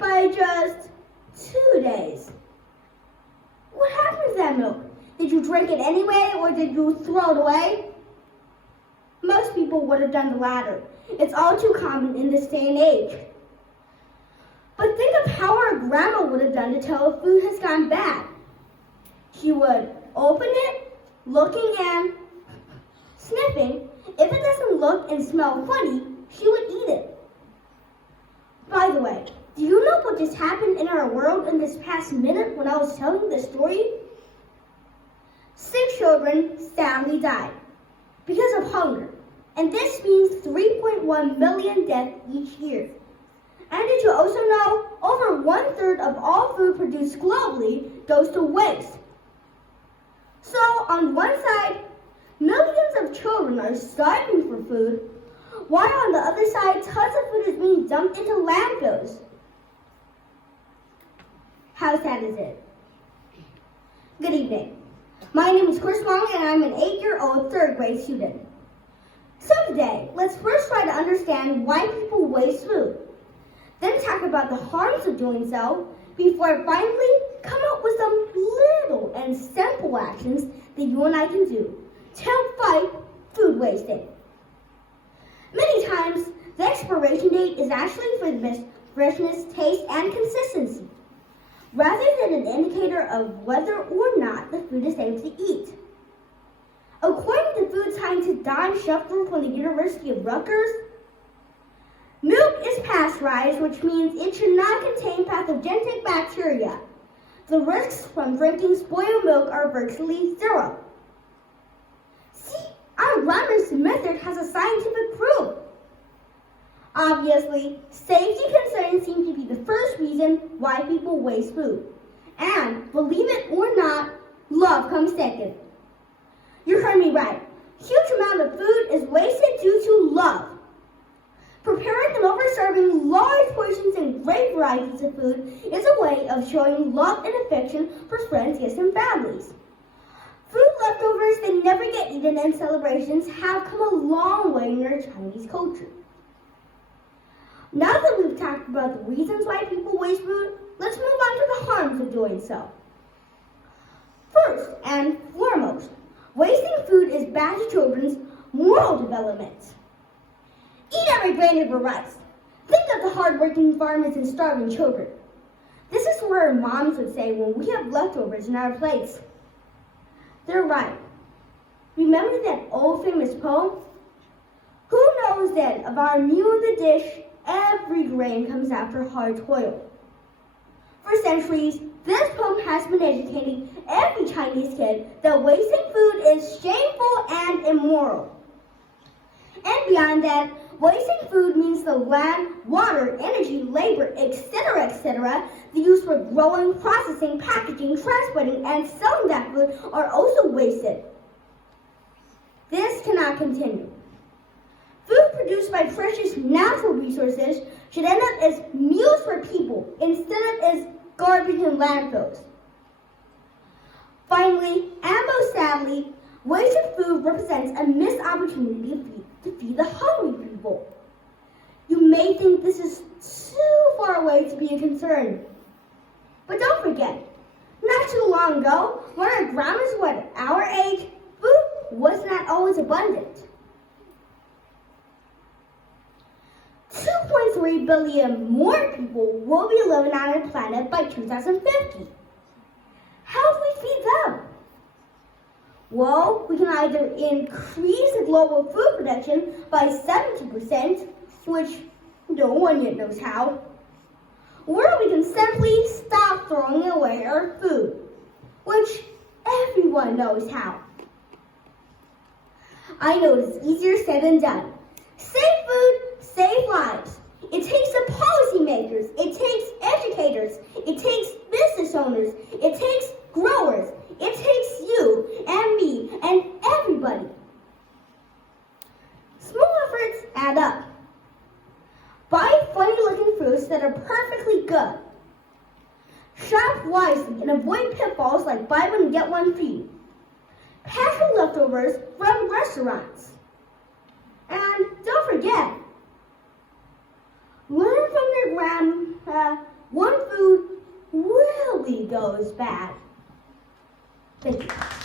away by just 2 days. What happened to that milk? Did you drink it anyway, or did you throw it away? Most people would have done the latter. It's all too common in this day and age. But think of how our grandma would have done to tell if food has gone bad. She would open it, looking and sniffing. If it doesn't look and smell funny, she would eat it. By the way, do you know what just happened in our world in this past minute when I was telling this story? 6 children sadly died because of hunger, and this means 3.1 million deaths each year. And did you also know over 1/3 of all food produced globally goes to waste? So on one side, millions of children are starving for food, while on the other side, tons of food is being dumped into landfills. How sad is it? Good evening. My name is Wang, and I'm an 8-year-old 3rd grade student. So today, let's first try to understand why people waste food, then talk about the harms of doing so, before finally come up with some little and simple actions that you and I can do to help fight food wasting. Many times, the expiration date is actually for the best freshness, taste, and consistency, rather than an indicator of whether or not the food is safe to eat. According to food scientist Don Scheffler from the University of Rutgers, milk is pasteurized, which means it should not contain pathogenic bacteria. The risks from drinking spoiled milk are virtually zero. See, our grandma's method has a scientific proof. Obviously, safety concerns seem to be the first reason why people waste food. And, believe it or not, love comes second. You heard me right. Huge amount of food is wasted due to love. Preparing and overserving large portions and great varieties of food is a way of showing love and affection for friends, guests, and families. Food leftovers that never get eaten in celebrations have come a long way in our Chinese culture. Now that we've talked about the reasons why people waste food, let's move on to the harms of doing so. First and foremost, wasting food is bad to children's moral development. Eat every grain of your rice. Think of the hard-working farmers and starving children. This is what our moms would say when we have leftovers in our plates. They're right. Remember that old famous poem? Who knows then of our meal in the dish, every grain comes after hard toil. For centuries, this poem has been educating every Chinese kid that wasting food is shameful and immoral. And beyond that, wasting food means the land, water, energy, labor, etc., the use for growing, processing, packaging, transporting, and selling that food are also wasted. This cannot continue. Food produced by precious natural resources should end up as meals for people instead of as garbage in landfills. Finally, and most sadly, wasted food represents a missed opportunity to feed the hungry people. You may think this is too far away to be a concern. But don't forget, not too long ago, when our grandmas were our age, food was not always abundant. 2.3 billion more people will be living on our planet by 2050. How do we feed them? Well, we can either increase the global food production by 70%, which no one yet knows how, or we can simply stop throwing away our food, which everyone knows how. I know it's easier said than done. Save food, save lives. It takes the policymakers, it takes educators, it takes business owners, it takes growers, it takes you and me and everybody. Small efforts add up. Buy funny-looking fruits that are perfectly good. Shop wisely and avoid pitfalls like buy one and get one free. Pass your leftovers from restaurants. And don't forget, learn from your grandma quickly goes bad. Thank you.